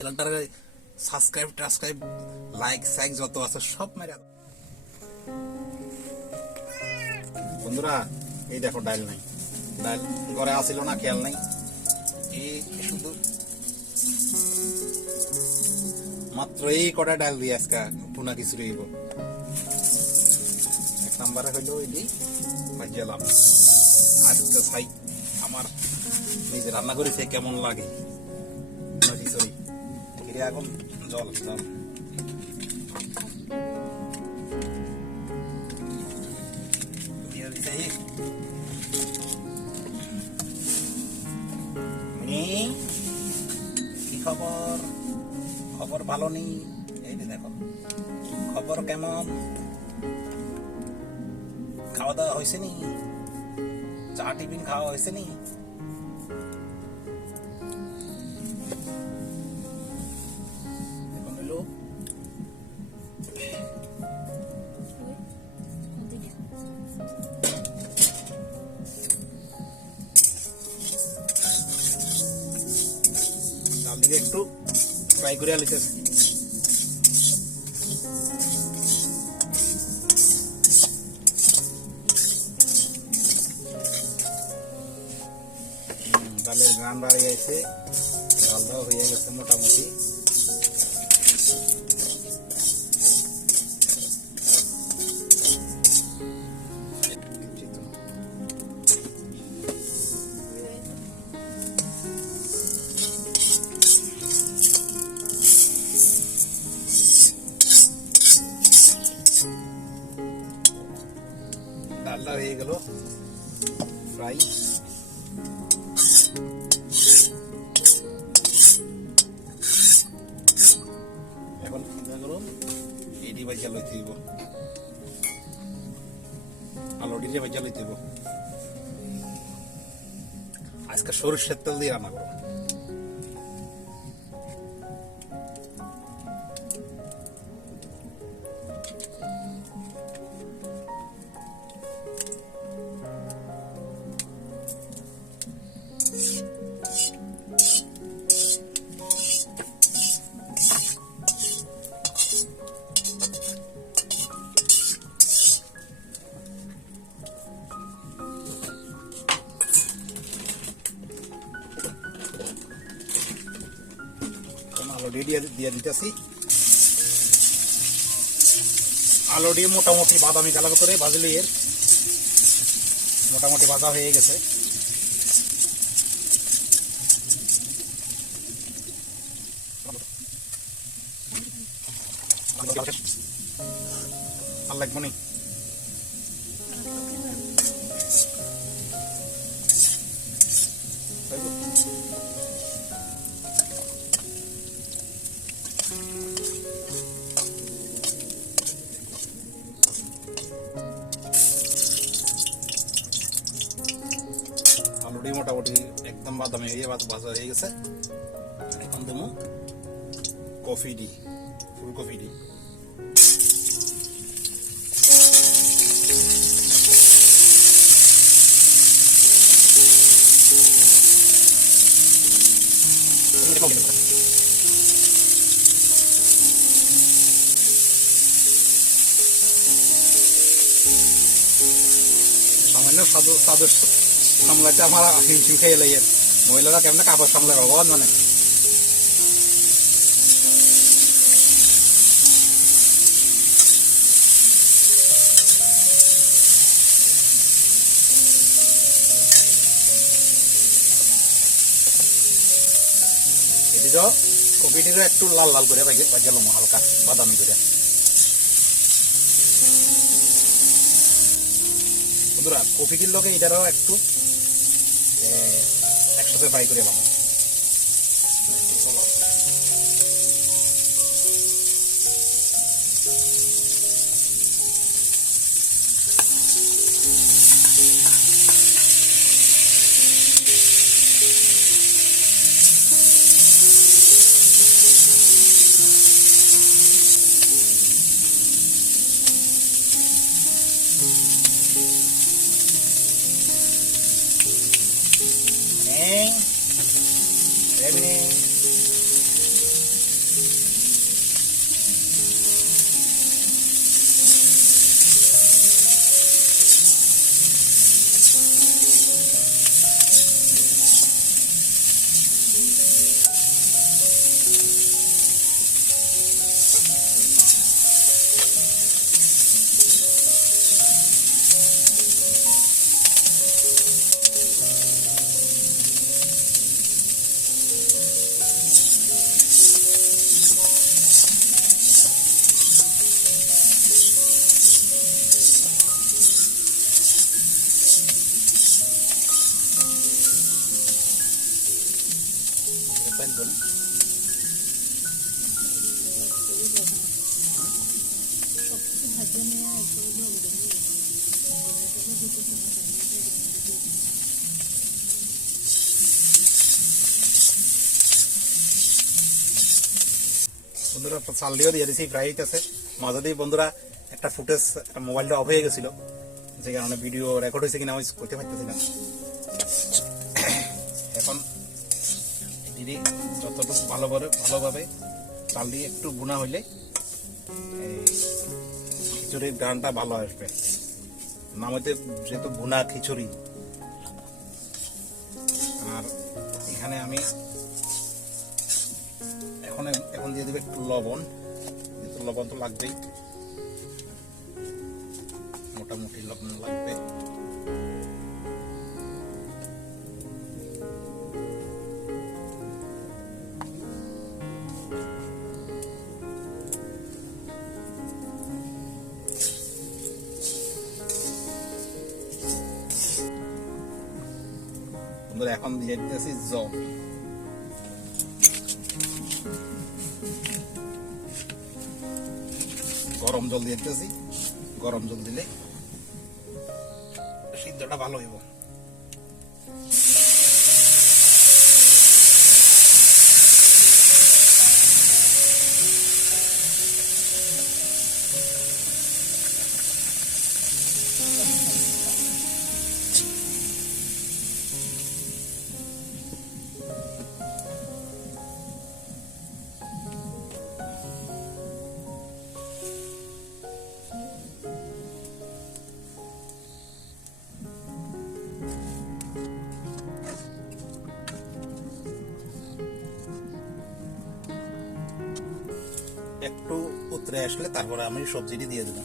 চ্যানেলটারে subscribe like psych যত আছে সব মেরে বন্ধুরা। এই দেখো ডাল নাই, ডাল ঘরে আসিল না, খেয়াল নাই। এই শুধু মাত্র এই কটা ডাল দিয়ে আজকে টুনা কিছু রইব। এক নাম্বারে হইলো এই ভাজ্যালাম। আজকে সাই আমার নিজে রান্না করেছে কেমন লাগে। সরি ফিরে এখন জল জল দিয়ে দিতে। কি খবর? খবর ভালো নেই। এই যে দেখো খবর কেমন? খাওয়া দাওয়া হয়েছে নি? চা টিফিন খাওয়া হয়েছে নি? ডাল দিকে একটু ফ্রাই করে লিখেছি। ডালের গান বাড়ি আছে, ডালটাও হয়ে গেছে মোটামুটি। ডালটা হয়ে গেল ফ্রাই। এখন চিন্তা করুন এটি বাজা লইতে দিব, আলুটি বাজা লইতে দিব। আজকে সরষের তেল দিয়ে রান্না করবো। আলুটি দিয়ে দিতেছি। আলুটি মোটামুটি বাদামি কালার করে ভাজলে এর মোটামুটি ভাজা হয়ে গেছে। আর লাগবো নি। আলুটি মোটামুটি একদম বাদামি হয়ে ভাজা হয়ে গেছে। এখন দেবো কফি দি, ফুলকপি দি। সামান্য সাদস্য সামলাতে আমার হিমশিম খেয়ে লাগে। মহিলারা কেমন কাপড় সামলা ভগবান মানে। এদিকে কপিটিরও একটু লাল লাল করে ভাজলাম হালকা বাদামি করে। বন্ধুরা কপিটির লগে এটারও একটু একসাথে ফ্রাই করে এলাম। বন্ধুরা চাল দিয়েও দিয়ে দিয়েছি, ফ্রাই হইতেছে। মাঝে দিয়ে বন্ধুরা একটা ফুটেজ, একটা মোবাইলটা অফ হয়ে গেছিল, যে কারণে ভিডিও রেকর্ড হয়েছে কিনা আমি করতে পারতেছি না। এখন দিদি যতটুকু ভালোভাবে চাল দিয়ে একটু ভুনা হইলে এই খিচুড়ির গানটা ভালো আসবে। নাম হইতে যেহেতু ভুনা খিচুড়ি। আর এখানে আমি এখন দিয়ে দেবে একটু লবণ, লবণ তো লাগবেই, মোটামুটি লবণ লাগবে। এখন দিয়ে দিতেছি জল, গরম জল দিয়ে দিতেছি। গরম জল দিলে সিদ্ধটা ভালো হইব। একটু উতরে আসলে তারপরে আমি সবজিটি দিয়ে দেব।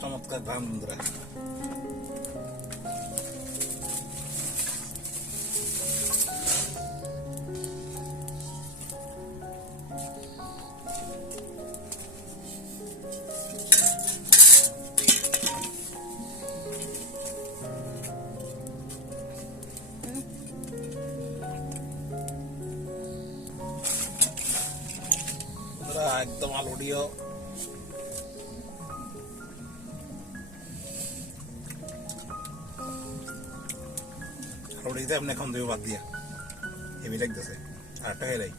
চমৎকার ঘ্রাণ বন্ধুরা। একদম আলুডিও আলুডিতে আপনি এখন দেবো বাদ দিয়া হেভি লাগতেছে। আর একটা হেরাই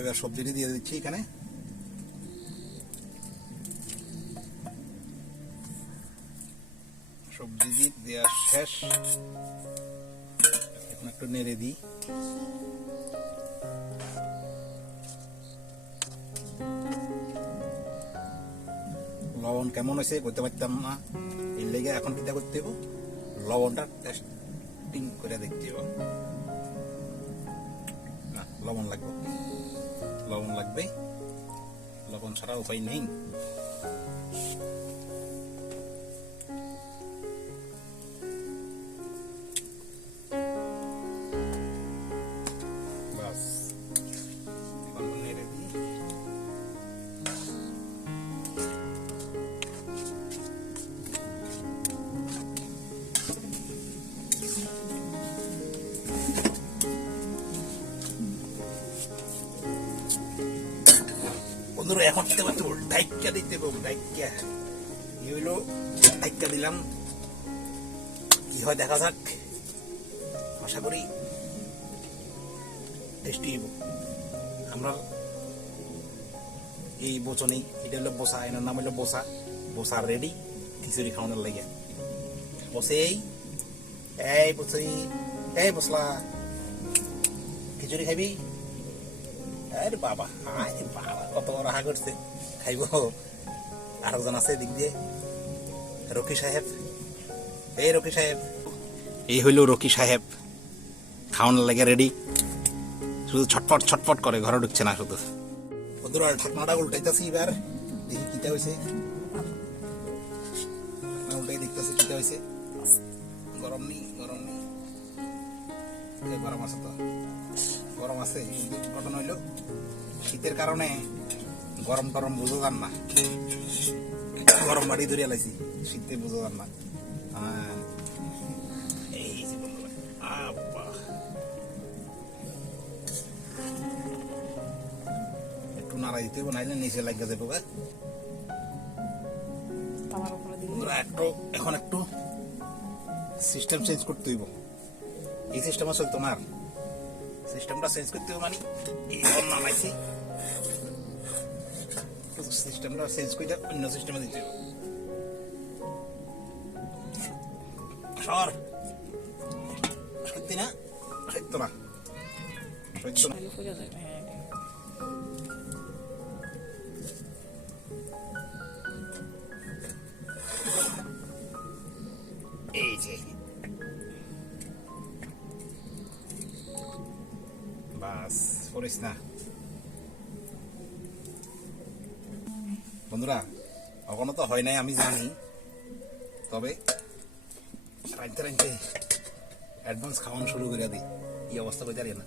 এবার সবজিটি দিয়ে দিচ্ছি এখানে। সবজি দেওয়া শেষ, এখন একটু নেড়ে দিই। লবণ কেমন হয়েছে করতে পারতাম না, এর লেগে এখন কিটা করতে হবে, লবণটা টেস্টিং করে দেখতে হবে। না লবণ লাগবে, লবণ লাগবে, লবণ ছাড়া উপায় নেই। বন্ধুরা এখন দিতে পারতো ডাইকা দিতে পারবো, ডাইকা কি হইলো, ডাইকা দিলাম, কি হয় দেখা যাক। আশা করি টেস্টি হইব। আমরা এই বচনেই, এটা হলো বসা, এনার নাম হলো বসা। বসা রেডি খিচুড়ি খাওয়ানোর লাগে। বসেই এই বসি, এই বসলা খিচুড়ি খাইবি? আরে বাবা, আরে বাবা কত বড় রাহা করছে, খাইব। আরেকজন আছে দিক দিয়ে, রকি সাহেব। এই রকি সাহেব, এই হইল রকি সাহেব, খাওয়ানোর লাগে রেডি। শুধু ছটফট ছটফট করে, ঘরে ঢুকছে না শুধু। বন্ধুরা ঢাকনাটা উল্টাইতেছি, এবার দেখি কিটা হয়েছে। উল্টাই দেখতেছি কিটা হয়েছে। গরম নেই, গরম নেই, গরম আছে তো, গরম আছে। কিন্তু ঘটনা হইলো শীতের কারণে গরম টরম বুঝো যান না, গরম বাড়ি ধরে লাইছি, শীতে বুঝো যান না। এই যে বন্ধুরা, আব্বা একটু নাড়া দিতে হবে, নাইলে নিচে লাগা যাবে। বন্ধুরা এখন একটু সিস্টেম চেঞ্জ করতে হইব। এই সিস্টেম আসলে তোমার সিস্টেমটা চেঞ্জ করতে হবে, মানে এই নামাইছি সিস্টেমটা চেঞ্জ করে অন্য সিস্টেমে দিতে হবে। সর সত্যি না, সত্য না, সত্য না। এই যে বাস করিস না বন্ধুরা, এখনো তো হয় নাই আমি জানি, তবে রাইতে রাইতে অ্যাডভান্স খাওয়ানো শুরু করে দিই, এই অবস্থা করে দাঁড়িয়ে না।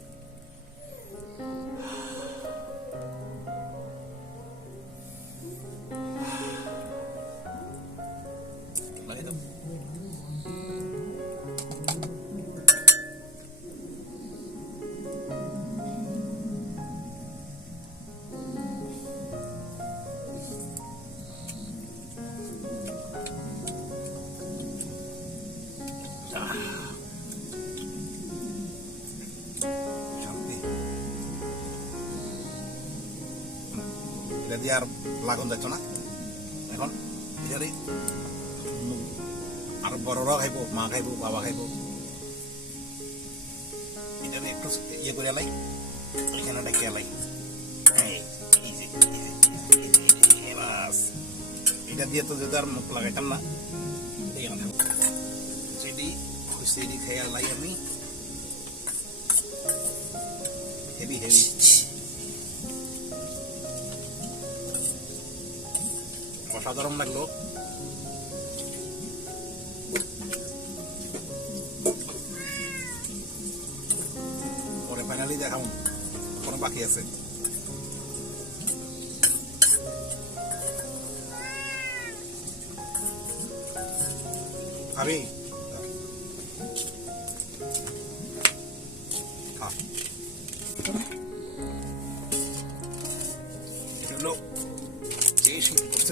এটা দিয়ে আর লাগুন যাচ্ছ না, এখন এটারে আর বড়রা খাইব, মা খাইব, বাবা খাইব, এটা একটু ইয়ে করে এলাই, এখানে ডেকে এলাই। এটা দিয়ে তো যদি আর মুখ লাগাইতাম না, সেটি সেটি খেয়ে লাই আমি হেভি হেভি। অসাধারণ লাগলো। পরে ফাইনালি দেখাও, কোনো বাকি আছে। আরে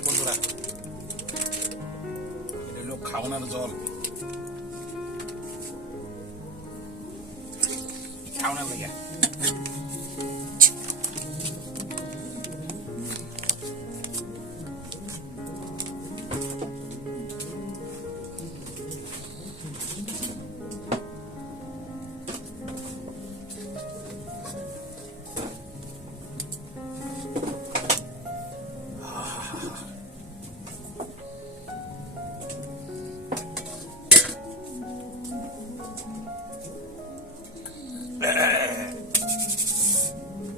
বন্ধুরা, এটা হলো খাওয়ানোর জল, খাওয়ানোর লেগে।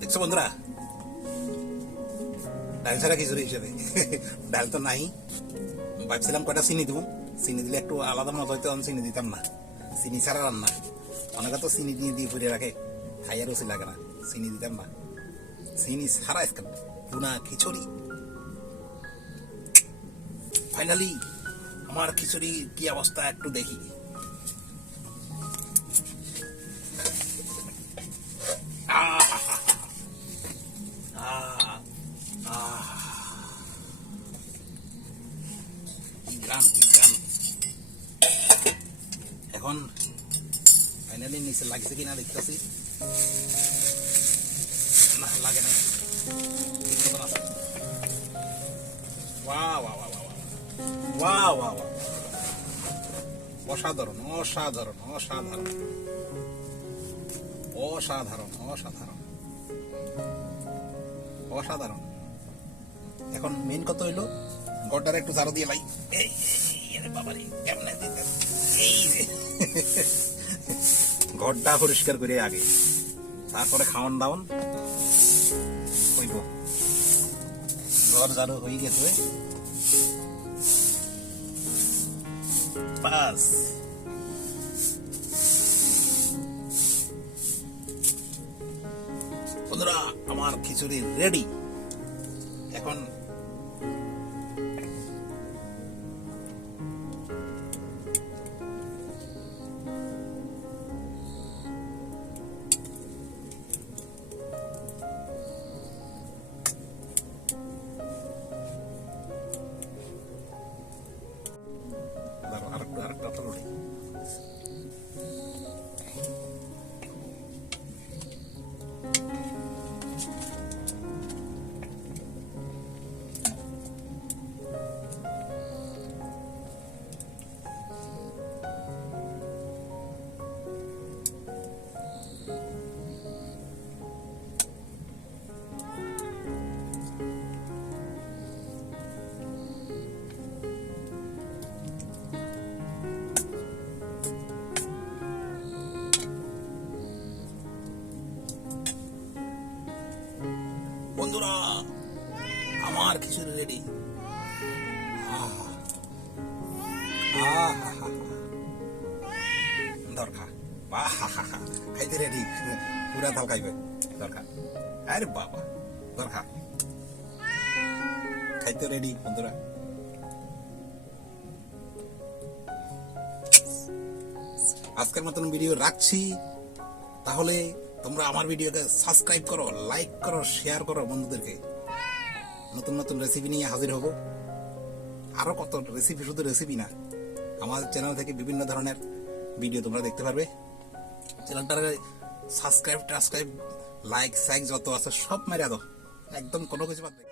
দেখছো বন্ধুরা, ডাল ছাড়া খিচুড়ি হিসেবে, ডাল তো নাই। ভাবছিলাম কয়টা চিনি দিব, চিনি দিলে একটু আলাদা মজা হইতো, চিনি দিতাম না। চিনি ছাড়া রান্না, অনেকে তো চিনি দিয়ে দিয়ে ফুরিয়ে রাখে, খাইয়া রুচি লাগে না, চিনি দিতাম না। চিনি ছাড়া পুনা খিচুড়ি। ফাইনালি আমার খিচুড়ি কি অবস্থা একটু দেখি। এখন ফাইনালি নিচে লাগছে কিনা দেখতেছি, না লাগে না। অসাধারণ অসাধারণ অসাধারণ অসাধারণ অসাধারণ অসাধারণ। এখন মেন কথা হইলো গড়টারে একটু ঝাড়ু দিয়ে লাই। ঘরটা পরিষ্কার করে আগে, তারপরে খাওয়ান দাওয়ান হইব। ঘর ঝাড়ু হয়ে গেছে, বাস। বন্ধুরা, আমার খিচুড়ি রেডি। এখন আরেকটা রুটি বন্ধুরা, আমার খিচুড়ি রেডি। দরকার খাইতে রেডি, পুরা ধাল খাইবে দরকার। আরে বাবা দরকার খাইতে রেডি বন্ধুরা। আজকের মতন ভিডিও রাখছি, তাহলে তোমরা আমার ভিডিওকে সাবস্ক্রাইব করো, লাইক করো, শেয়ার করো বন্ধুদেরকে। নতুন নতুন রেসিপি নিয়ে হাজির হব। আরো কত রেসিপি, শুধু রেসিপি না, আমার চ্যানেল থেকে বিভিন্ন ধরনের ভিডিও তোমরা দেখতে পারবে। চ্যানেলটার সাবস্ক্রাইব লাইক যত আছে সব মেরে দাও, একদম কোনো কিছু বাদ নেই।